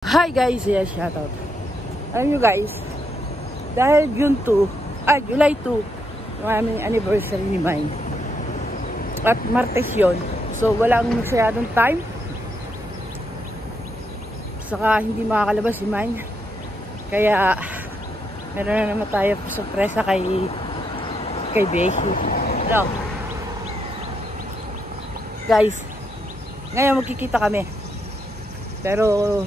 Hi guys, yeah, shoutout. Alam nyo guys, dahil July 2, yung aming anniversary ni Mine. At Martes yun. So walang masyadong time. Saka hindi makakalabas si Mine. Kaya meron na naman tayo sorpresa kay Beshi. Hello. Guys, ngayon magkikita kami. Pero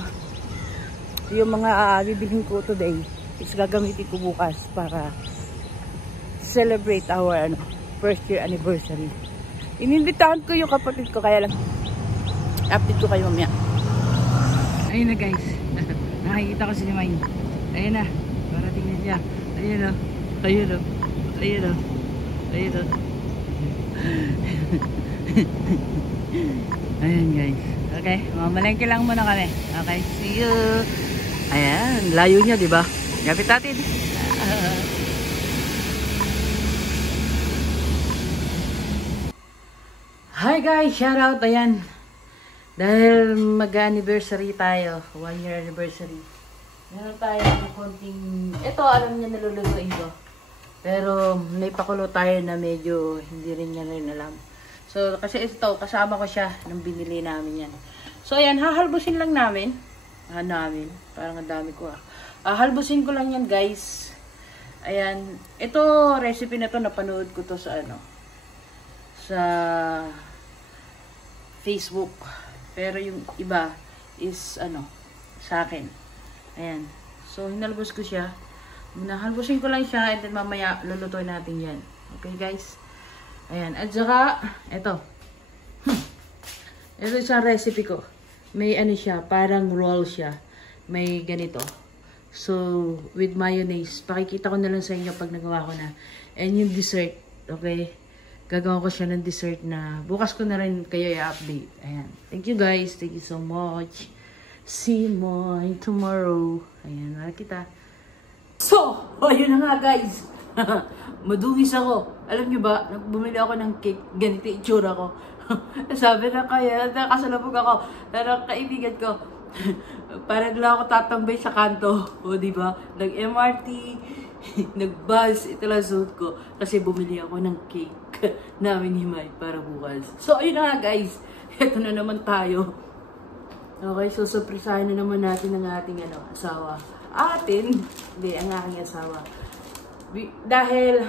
yung mga bibilhin ko today is gagamitin ko bukas para celebrate our first year anniversary. Ininbitahan ko yung kapatid ko, kaya lang update ko kayo mamaya. Ayun na guys, nakikita ko si Mine. Ayun na, parating na siya. Ayun o, ayun o, ayun o, ayun o. Ayun guys. Okay, mamalengke lang muna kami. Okay, see you. Ayan, layo niya, di ba? Gapit natin. Hi guys, shout out. Ayan. Dahil mag-anniversary tayo, 1 year anniversary. Meron tayo ng konting, ito alam niya nalulutuin ko. Pero may pakulo tayo na medyo hindi rin niya rin alam. So, kasi ito, kasama ko siya nung binili namin yan. So, ayan, hahalbusin lang namin. Parang ang dami ko halbusin ko lang yan, guys. Ayan, ito, recipe na to, napanood ko to sa sa Facebook. Pero yung iba is, sa akin. Ayan. So, hinalbos ko siya. Halbusin ko lang siya, and then mamaya lulutuin natin yan. Okay, guys? Ayan. At saka, ito. Ito isang recipe ko. May siya, parang roll siya. May ganito. So, with mayonnaise. Pakikita ko na lang sa inyo pag nagawa ko na. And yung dessert, okay? Gagawa ko siya ng dessert na bukas ko na rin kayo i-update. Ayan. Thank you guys. Thank you so much. See you more tomorrow. Ayan. Nakita. So, ayun na nga guys. Madungis ako. Alam nyo ba, bumili ako ng cake. Ganito itsura ko. Sabi na kaya, nakasalabog ako. Parang kaibigan ko. Parang lang ako tatambay sa kanto. O, diba? Nag-MRT, nag-bus. Ito lang suit ko. Kasi bumili ako ng cake namin ni Mike para bukas. So, ayun na nga guys. Ito na naman tayo. Okay, so surprisahin na naman natin ang ating asawa. Hindi, ang aking asawa. Dahil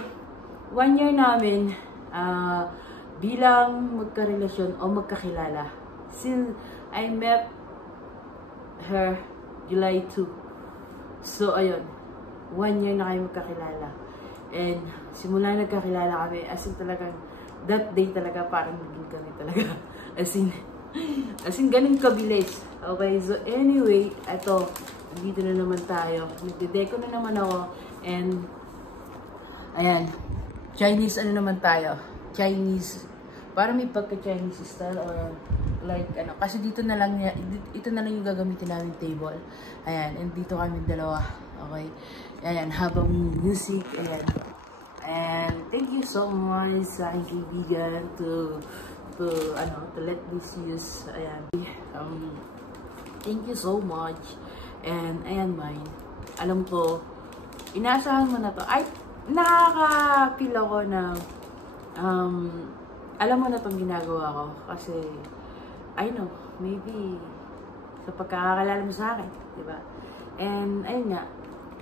1 year namin bilang magkarelasyon o magkakilala. Since I met her July 2. So, ayun. 1 year na kayo magkakilala. And simula nagkakilala kami, as in talagang, that day talaga parang naging kami talaga. As in ganun kabilis. Okay, so anyway, ito, dito na naman tayo. Nagde-deco na naman ako. And, ayan, Chinese naman tayo. Chinese, para may pagka-Chinese style or like, kasi dito na lang, ito na lang yung gagamitin namin table. Ayan, and dito kami dalawa. Okay, ayan, habang music, ayan. And thank you so much sa aking kaibigan to let this use, ayan. Thank you so much. And ayan, Mine. Alam ko, inaasahan mo na to. Ay, nakaka-feel ako na alam mo na itong ginagawa ko. Kasi, I know, maybe sa pagkakakalala mo sa akin, diba? And ayun nga,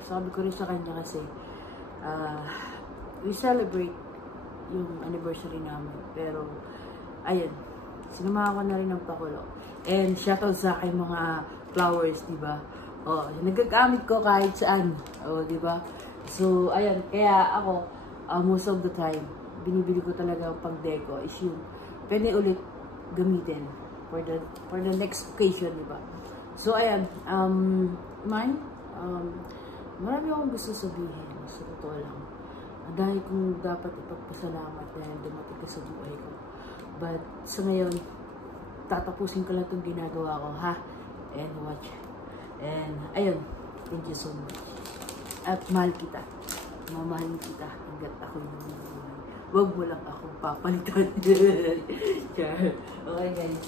sabi ko rin sa kanya kasi we celebrate yung anniversary namin. Pero, ayun, sinamahan ko na rin ng pakulo. And shoutout sa akin mga flowers, diba? O, nagagamit ko kahit saan. O, diba? So, ayun, kaya ako, most of the time, binibili ko talaga pang deco is yung pwede ulit gamitin for the next occasion, diba? So, ayan, Mine, marami akong gusto sabihin, sa totoo lang. Dahil kung dapat ipagpasalamat dahil dumating ka sa buhay ko. But, sa ngayon, tatapusin ko lang itong ginagawa ko, ha? And watch. And, ayun, thank you so much. At mahal kita. Mamahalin kita hanggat ako yung buhay. Huwag mo lang akong papalitan. Sure. Okay, guys.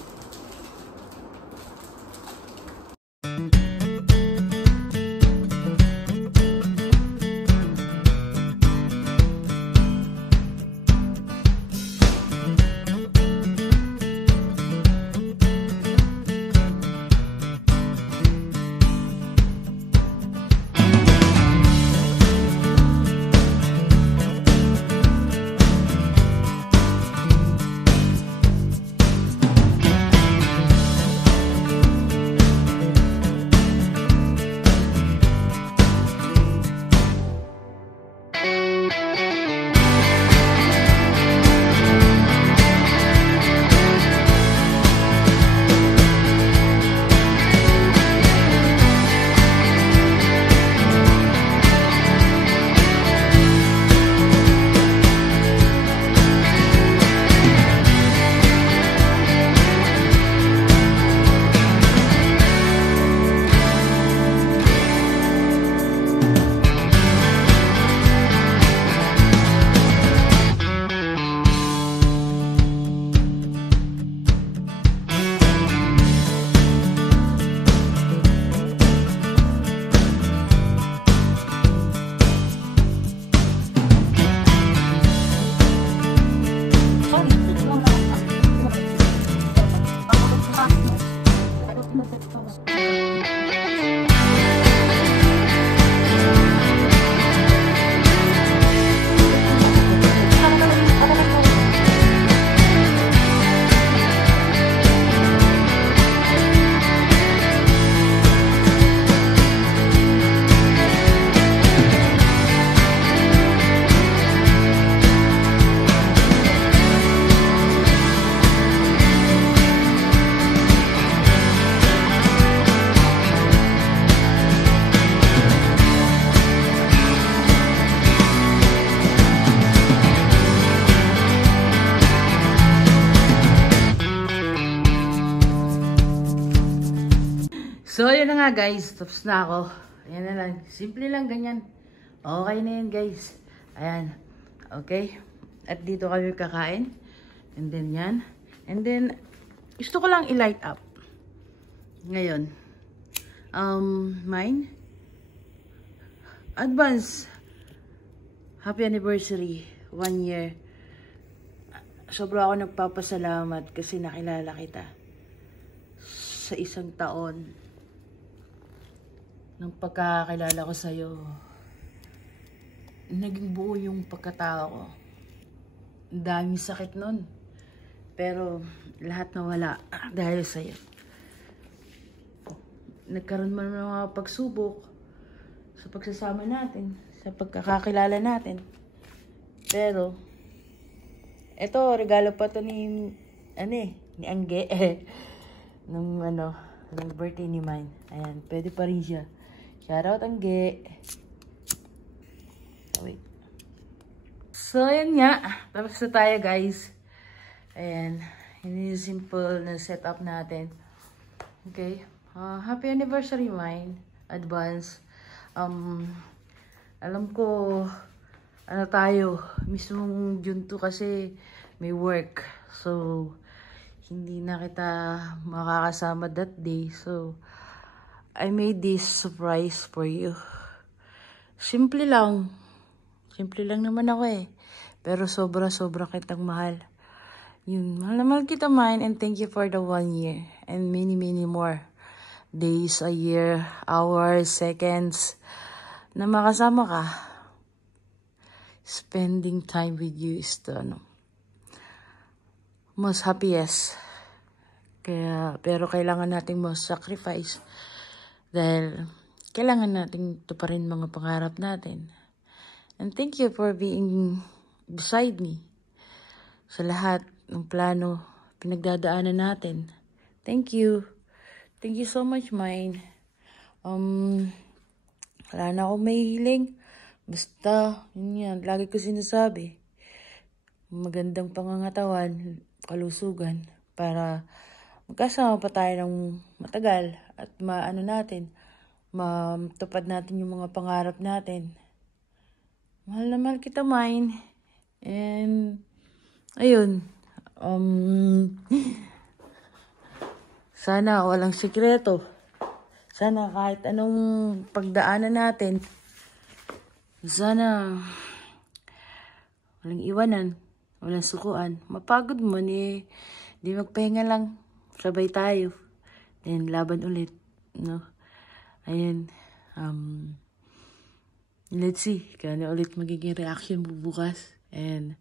So, yun na nga guys. Tapos na ako. Ayan na lang. Simple lang ganyan. Okay na yun guys. Ayan. Okay. At dito kami kakain. And then yan. And then, gusto ko lang i-light up. Ngayon. Mine. Advance. Happy anniversary. 1 year. Sobra ako nagpapasalamat kasi nakilala kita. Sa 1 taon ng pagkakakilala ko sa'yo, naging buo yung pagkatao ko. Ang daming sakit nun. Pero lahat nawala dahil sa'yo. Nagkaroon man ng mga pagsubok sa pagsasama natin, sa pagkakakilala natin. Pero, eto, regalo pa to ni Angge. Nung birthday ni Mine. Ayan, pwede pa rin siya. Shoutout Angge. Wait. So, ayan nga. Tapos na tayo, guys. Ayan. Yun yung simple na setup natin. Okay. Happy anniversary, Mine. Advance. Alam ko, tayo, mismong June 2 kasi may work. So, hindi na kita makakasama that day. So, I made this surprise for you. Simple lang. Simple lang naman ako eh. Pero sobra-sobra kitang mahal. Yun, mahal na mahal kita, Mine. And thank you for the 1 year. And many, many more days, a year, hours, seconds na makasama ka. Spending time with you is the most happiest. Pero kailangan nating most sacrifice. Dahil kailangan nating tuparin mga pangarap natin. And thank you for being beside me. Sa lahat ng plano, pinagdadaanan natin. Thank you. Thank you so much, Mine. Wala na akong may hiling. Basta, yun yan. Lagi ko sinasabi. Magandang pangangatawan, kalusugan, para magkasama pa tayo ng matagal at matupad natin yung mga pangarap natin. Mahal na mahal kita, Mine. And, ayun. Sana walang sikreto. Sana kahit anong pagdaanan natin, sana walang iwanan, walang sukuan. Mapagod mo di magpahinga lang. Sabay tayo. Then, laban ulit. No? Ayan. Let's see. Kaya ulit magiging reaction bukas. And,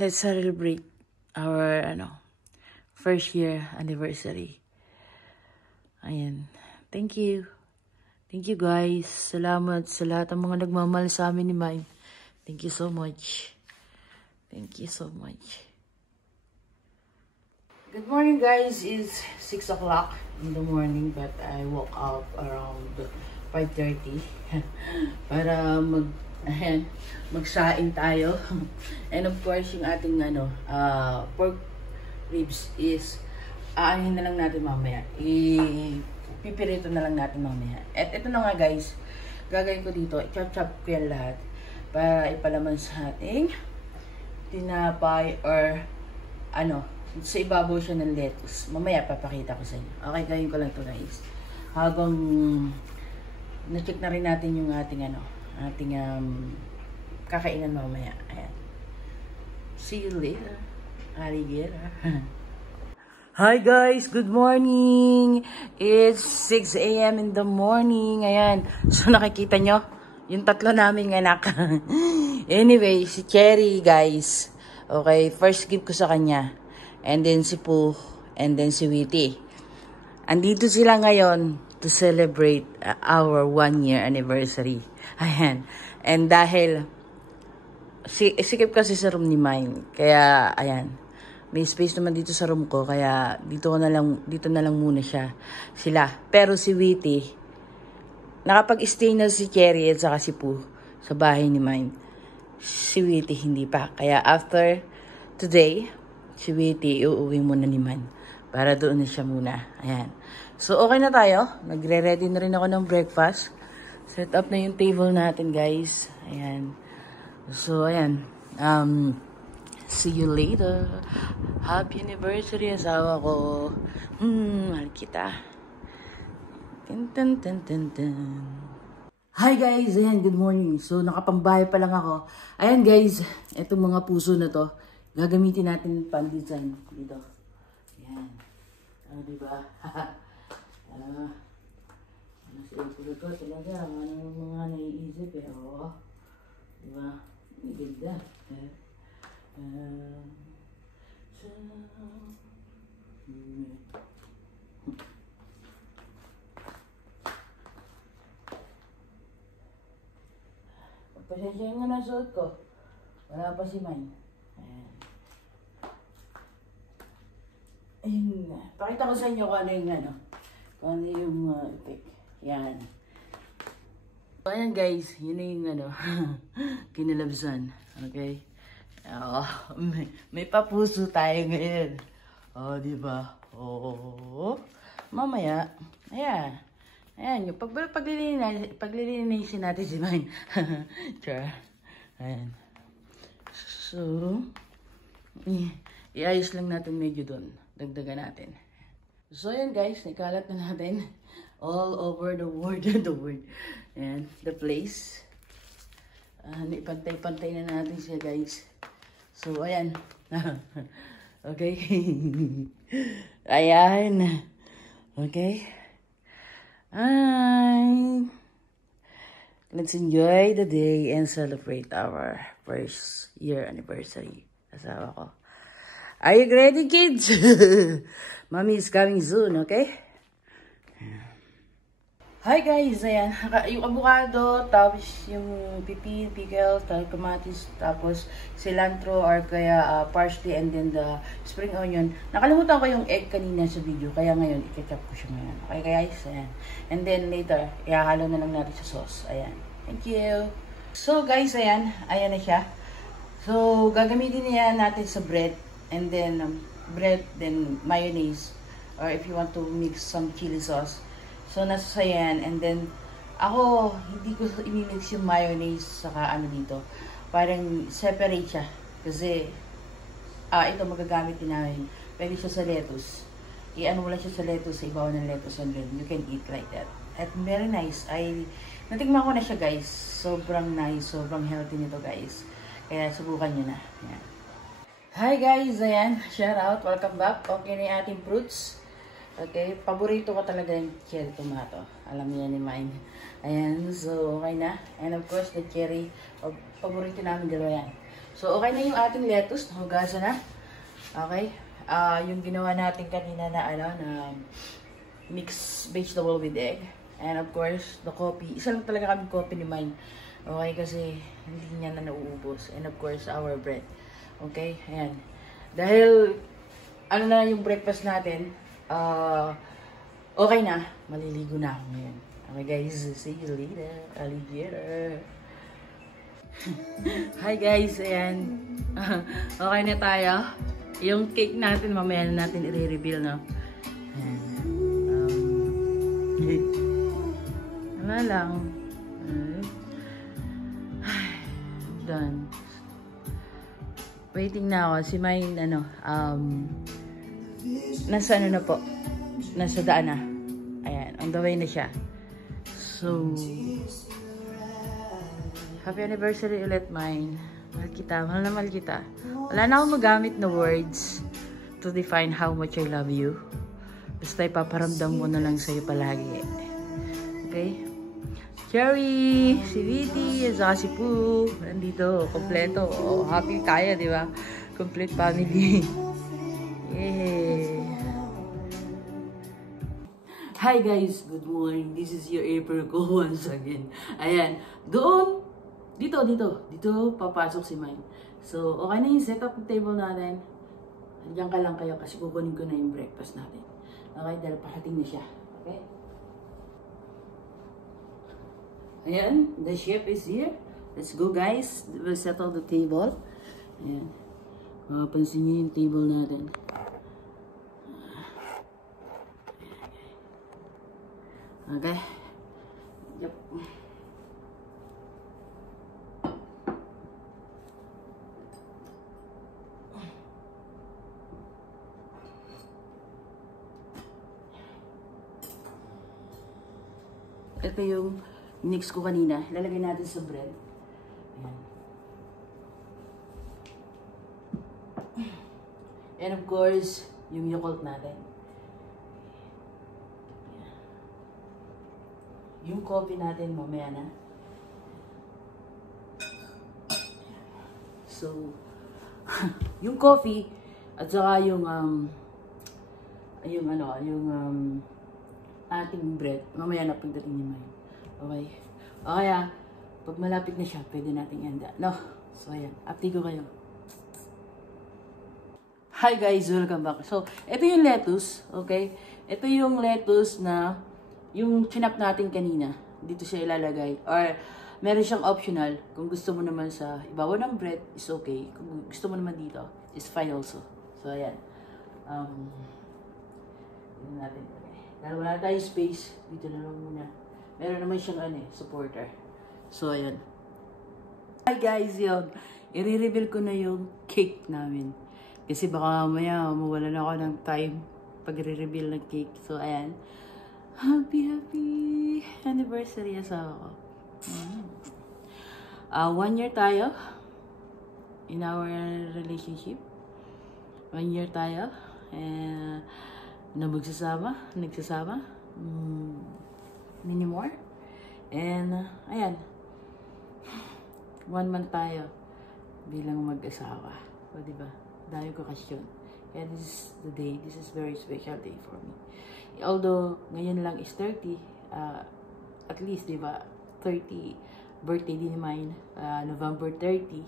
let's celebrate our, first year anniversary. Ayan. Thank you. Thank you, guys. Salamat sa lahat ng mga nagmamahal sa amin ni Mine. Thank you so much. Thank you so much. Good morning, guys. It's 6 o'clock in the morning, but I woke up around 5:30 para magsaing tayo. And of course, yung ating pork ribs is aanhin na lang natin mamaya. Pipirito na lang natin mamaya. At ito na nga, guys. Gagawin ko dito. I-chop-chop ko yan lahat para ipalaman sa ating tinapay or sa ibabaw siya ng lettuce. Mamaya papakita ko sa inyo. Okay, gawin ko lang ito, guys. Habang na-check na rin natin yung ating kakainan mamaya. Ayan. See you later. Alligator. Hi guys, good morning. It's 6 a.m. in the morning. Ayan. So nakikita nyo, yung tatlo naming anak. Anyway, si Cherry, guys. Okay, first gift ko sa kanya. And then si Pooh. And then si Witty. Andito sila ngayon to celebrate our 1 year anniversary. Ayan. And dahil sikip kasi sa room ni Mine. Kaya, ayan. May space naman dito sa room ko, kaya dito na lang muna sila. Pero si Witty, nakapag-stay na si Cherry at saka si Pooh sa bahay ni Mine. Si Witty hindi pa. Kaya after today, si Witty uuwi muna ni Mine Para doon na siya muna. Ayan. So, okay na tayo. Nagre-ready na rin ako ng breakfast. Set up na yung table natin, guys. Ayan. So, ayan. See you later. Happy anniversary, asawa ko. Mahal kita. Tin. Hi guys! Ayan, good morning. So, nakapambahay pa lang ako. Ayan guys, itong mga puso na to, gagamitin natin pan-design dito. Ayan. Diba? Nasa ipuro ko talaga. Anong mga naiisip eh. Oo. Diba? Ang ganda. Pasensya nga na suot ko. Wala pa si May. Ayan. Ayun nga. Pakita ko sa inyo kung ano yung ano. Kung ano yung effect. Yan. So, ayan guys. Yun na yung ano. Kinalabsan. Okay? Oh, may papuso tayo ngayon. Oh, diba? Oh. Mamaya. Ayan. Ayan, yung paglilinisin natin si Mine. Char. Ayan. So, iayos lang natin medyo doon. Dagdagan natin. So, ayan guys, nakalat na natin all over the world. Ayan, the place. Ipantay-pantay na natin siya guys. So, ayan. Okay. Ayan. Okay. Let's enjoy the day and celebrate our first year anniversary. Asawa ko. Are you ready, kids? Mommy is coming soon, okay? Hi guys, ayan. Yung avocado, tapos yung pipin, pickle, kamatis, tapos cilantro or kaya parsley and then the spring onion. Nakalimutan ko yung egg kanina sa video, kaya ngayon i-ketchup ko siya ngayon. Okay guys, ayan. And then later, ihahalo na lang natin sa sauce. Ayan. Thank you. So guys, ayan. Ayan na siya. So, gagamitin niya natin sa bread. And then, bread, then mayonnaise. Or if you want to mix some chili sauce. So, nasa yan. And then, ako, hindi ko imimix yung mayonnaise saka ano dito. Parang separate siya. Kasi, ito magagamit din namin. Pwede siya sa lettuce. I-ano mo lang siya sa lettuce, sa ibaw ng lettuce and then you can eat like that. At very nice. Natikman ko na siya guys. Sobrang nice, sobrang healthy nito guys. Kaya subukan nyo na. Ayan. Hi guys, ayan. Shout out, welcome back. Okay na yung ating fruits. Okay, paborito ko talaga yung cherry tomato. Alam niya ni Mine. Ayan, so okay na. And of course, the cherry, paborito namin dalawa yan. So okay na yung ating lettuce, nahugasan na. Okay, yung ginawa natin kanina na na mixed vegetable with egg. And of course, the coffee. Isa lang talaga kami coffee ni Mine. Okay, kasi hindi niya na nauubos. And of course, our bread. Okay, ayan. Dahil, ano na yung breakfast natin, okay na. Maliligo na ako ngayon. Okay guys, see you later. Alligator. Hi guys, ayan. Okay na tayo. Yung cake natin, mamaya na natin i-reveal, no? Wala lang. Done. Waiting na ako. Si Mine, nasa ano na po. Nasa daan na. Ayan. On the way na siya. So, happy anniversary ulit, Mine. Mahal kita. Mahal na mahal kita. Wala na akong magamit na words to define how much I love you. Basta ipaparamdam mo na lang sa'yo palagi. Okay? Cherry, si Viti, at si Pooh. Nandito. Kompleto. Oh, happy tayo, di ba? Complete family. Yeah. Hi guys, good morning. This is your April ko once again. Ayan, doon, dito papasok si Mine. So, okay na yung setup ng table natin. Andiyan ka lang kayo kasi kukunin ko na yung breakfast natin. Okay, dahil parating na siya. Okay? Ayan, the chef is here. Let's go guys. We'll settle the table. Ayan. Mapapansin niyo yung table natin. Okay? Yep. Ito yung mix ko kanina. Lalagay natin sa bread. Ayan. And of course, yung Yakult natin. Yung coffee natin mamaya na. So, yung coffee at saka yung ating bread, mamaya na pagdating ni May. Okay? O kaya, pag malapit na siya, pwede nating ihanda. No? So, ayan. Update ko kayo. Hi guys! Welcome back. So, ito yung lettuce. Okay? Ito yung lettuce na yung chinap natin kanina. Dito siya ilalagay. Or, meron siyang optional. Kung gusto mo naman sa ibabaw ng bread, is okay. Kung gusto mo naman dito, is fine also. So, ayan. Dito natin. Dahil wala tayong space, dito na lang muna. Meron naman siyang supporter. So, ayan. Hi guys, yun. I-reveal ko na yung cake namin. Kasi baka mamaya mawalan ako ng time pag i-reveal ng cake. So, ayan. Happy anniversary asawa ko. 1 year tayo in our relationship. 1 year tayo. Na nagsasama. Many more. And, ayan. 1 month tayo bilang mag-asawa. O, diba? Dahil ko kasyon. Kaya this is the day. This is very special day for me. Although, ngayon lang is 30. At least, diba? 30 birthday din mine. November 30.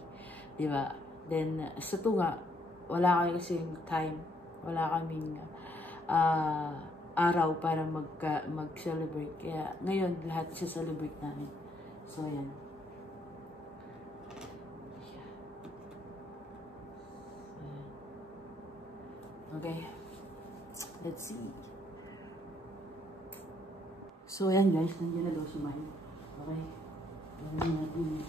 Diba? Then, sa tunga, wala kayo kasing time. Wala kaming araw para mag-celebrate. Kaya, ngayon, lahat isa-celebrate namin. So, yan. Okay. Let's see. So, ayan guys. Nandiyan na daw si Mine. Okay. Ayan natin.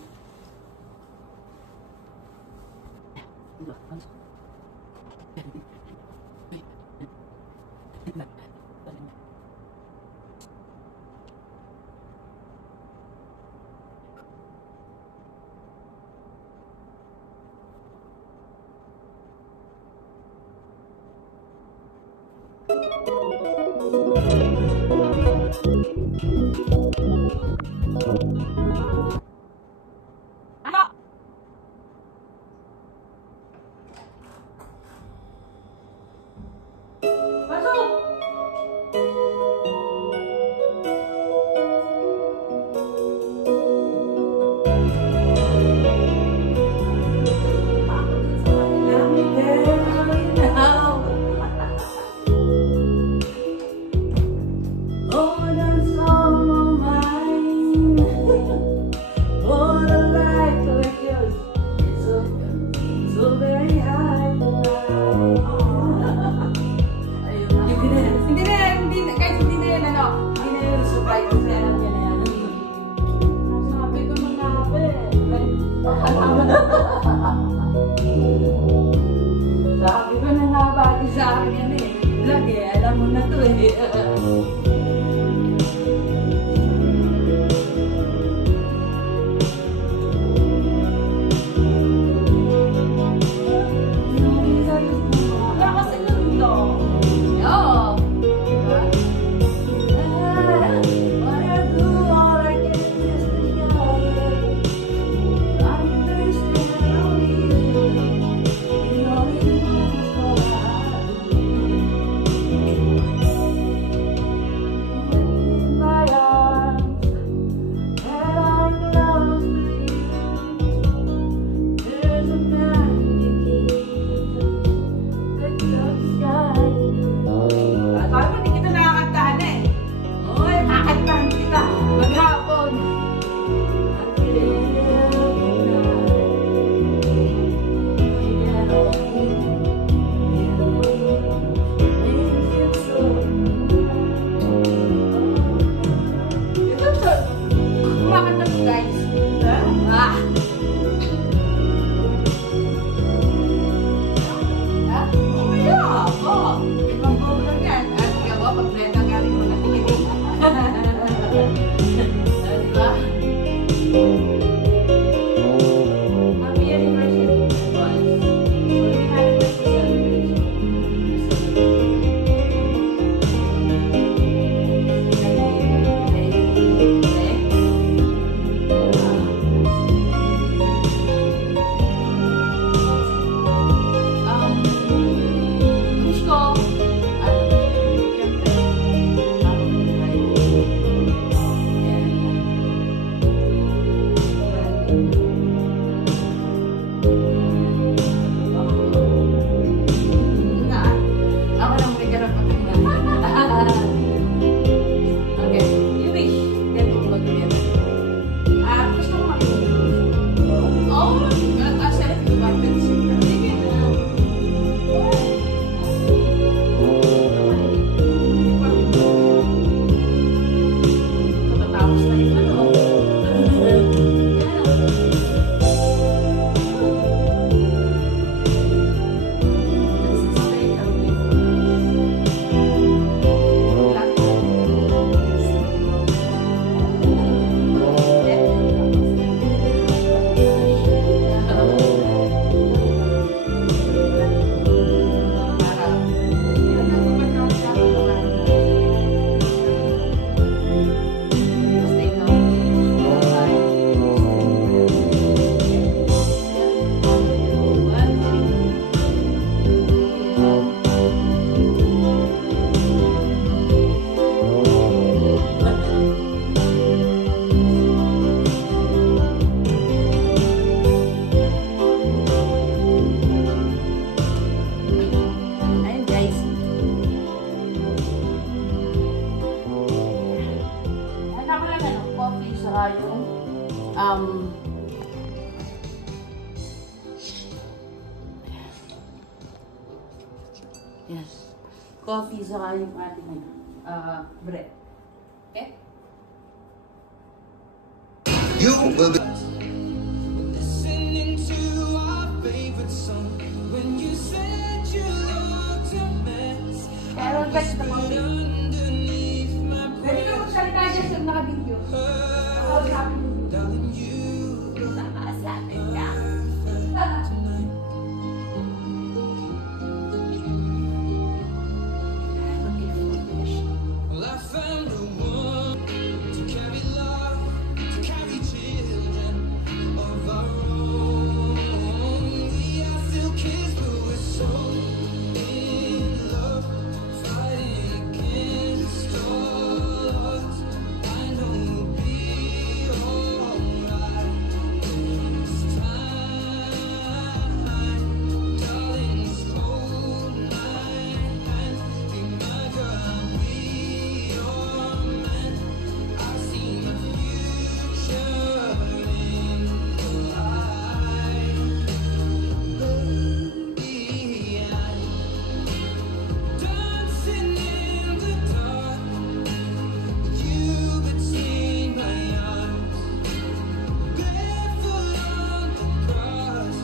Ito. Sabi ko na nabati sa akin yan vlog alam mo na to What yung yes, coffee saka yung ating bread. Okay? You will be Listening to our favorite song when you said you looked a mess. Pero guys, ito mga video. Underneath my Pwede ka magsalita dyan sa naka-video. Nakausapin mo. darling, you Nakausapin ka. well, I found a one to carry love, to carry children of our own. We are still kids, but we're so in love, fighting against all odds. I know we'll be alright this time, darling. Just hold my hand, be my girl, be your man. I see my future in your eyes, baby. I'm dancing in the dark, you between my arms, barefoot on the grass,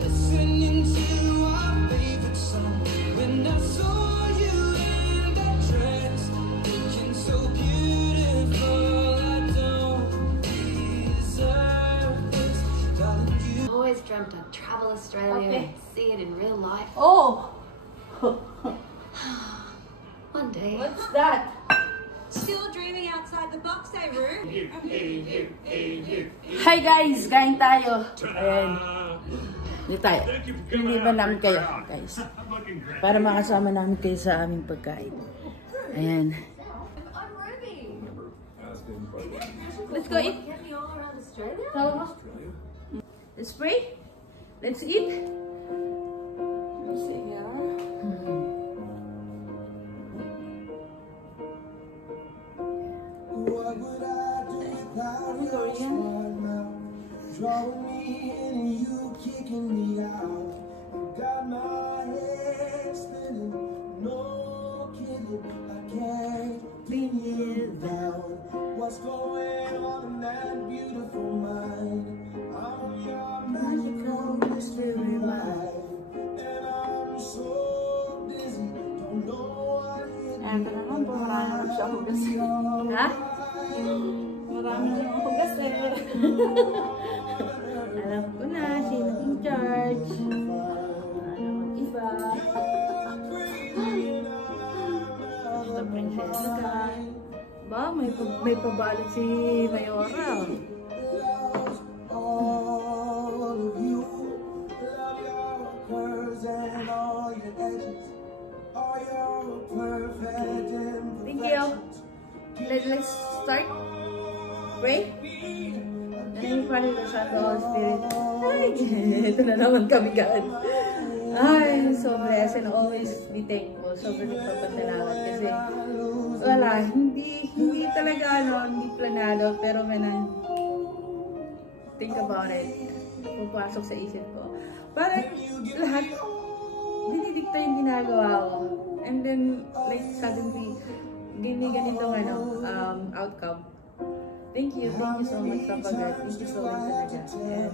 listening to our favorite song. When I saw you in that dress, looking so beautiful, I don't deserve this, darling. You Always dreamt I'd travel Australia Okay. and see it in real life. Oh! One day. What's that? Still dreaming outside the box, eh, Roo? Hi guys! Kain tayo! Ayan. Hindi tayo. Hindi ba namin kayo, guys? Para makasama namin kayo sa aming pagkain. Ayan. I'm Ruby. Let's go eat. Get me all around Australia? Let's pray. Let's eat. Let's see here. What would I do without you Korean. right now? Drawing me in and you kicking me out. You got my head spinning, no kidding. I can't pin you down. What's going on in that beautiful mind? I'm your magical mystery mind, and I'm so dizzy, don't know what hit me. Ayan, ito naman po. Marami naman siya hugas. Ha? Marami naman hugas eh. Alam ko na, sino in charge. Alam ang iba. Ito, prinsesa ka. Ba, may pabalot si Mayora. All of you, love your curves and all your edges, all your perfect Thank you. Let's start. Pray. And then Father, the Son, the Holy Spirit. Ay, ito na naman kami gaan. Ay, so blessed and always be thankful. Sobrang nagpapasalamat kasi wala, hindi talaga hindi planado, pero when I think about it, pupasok sa isip ko. Parang lahat, dinidikta yung ginagawa ko. And then, like, suddenly, ganitong outcome. Thank you so much, Papa God. Thank you so much talaga.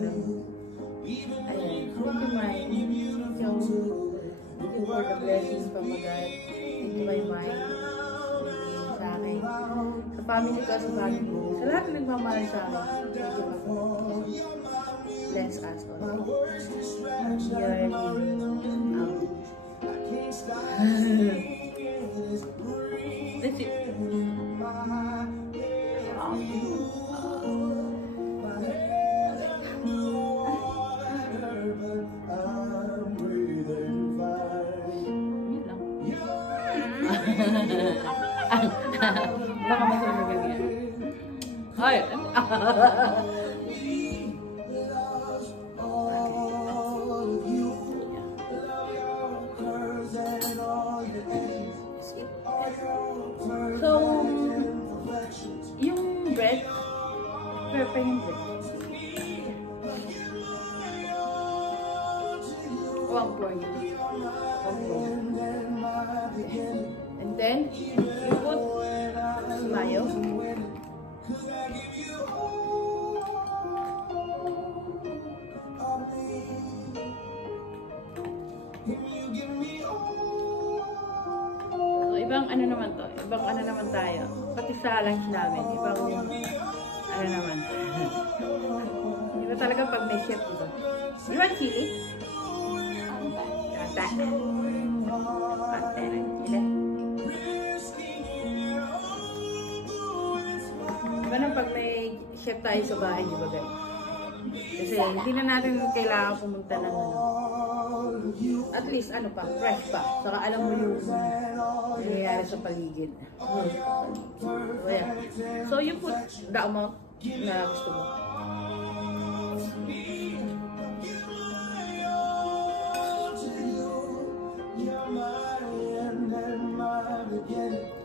And, ayun, thank you, Mike. Thank you for the blessings, Papa God. Thank you, my mind. Sa akin. Sa family ko, sa family ko. Sa lahat na nagmamahal sa akin. Thank you, Papa God. Bless us all. You're That's it. Yun lang. Baka masarap na ganyan. Ay! So, yung bread, Pero pa hindi. 1 for you. 1 for you. And then, you put mayo. So, ibang ano naman to. Ibang ano naman tayo. Pati sa lunch namin. Ibang ano naman. Iba talaga pag may chef, diba? You want chili? Kata. Kata ng chili. Diba na pag may chef tayo sa bahay, diba guys? Kasi hindi na natin kailangan pumunta ng ano. At least ano pa, fresh pa. Saka alam mo yung nangyayari sa paligid. So, yeah. So you put the amount na gusto mo.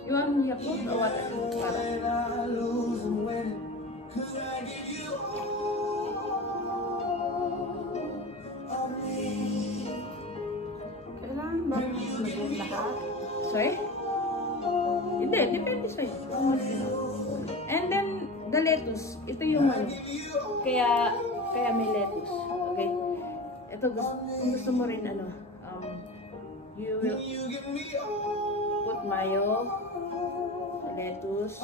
You want Yakult or what? Kailangan ba mag-in lahat? Sorry? Hindi, depende sa'yo. And then, the lettuce. Ito yung ano. Kaya may lettuce. Okay? Ito, kung gusto mo rin ano, you will put mayo, lettuce,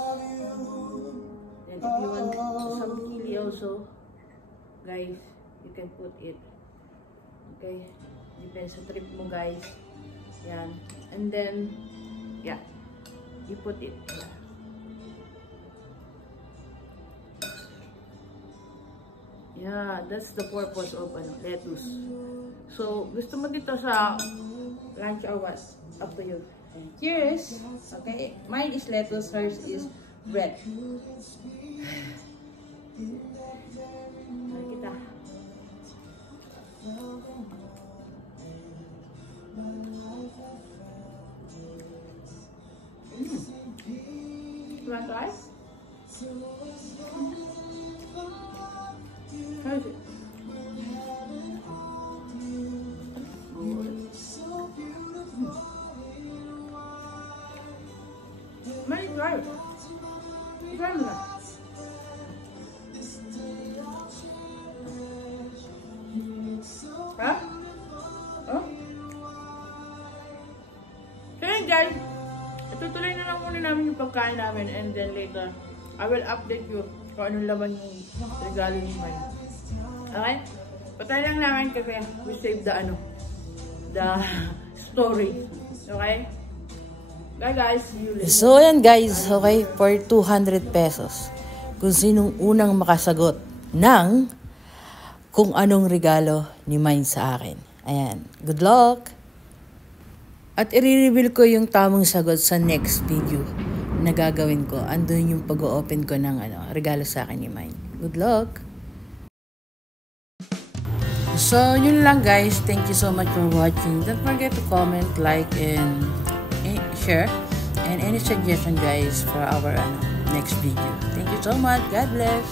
then if you want some chili also, guys, you can put it. Okay? Depends sa trip mo, guys. Yan. And then, yeah, you put it. Yeah, that's the purpose of ano, lettuce. So, gusto mo dito sa lunch or what? Up to you. Cheers! Okay, mine is lettuce, hers is bread. Kita. You want to try? How is it? Mari, try it. Try mo na. Ha? Oh? So yun guys, itutuloy na lang muna namin yung pagkain namin and then later, I will update you kung anong laman yung regalo ni May. Okay? Patay lang namin kasi we save the ano, the story. Okay? Bye guys, see you later. So yan guys, okay, for 200 pesos. Kung sinong unang makasagot ng kung anong regalo ni Mine sa akin. Ayan, good luck! At i-reveal ko yung tamang sagot sa next video na gagawin ko. Andun yung pag-open ko ng ano, regalo sa akin ni Mine. Good luck! So yun lang guys, thank you so much for watching. Don't forget to comment, like, and share, and any suggestion guys for our next video. Thank you so much. God bless.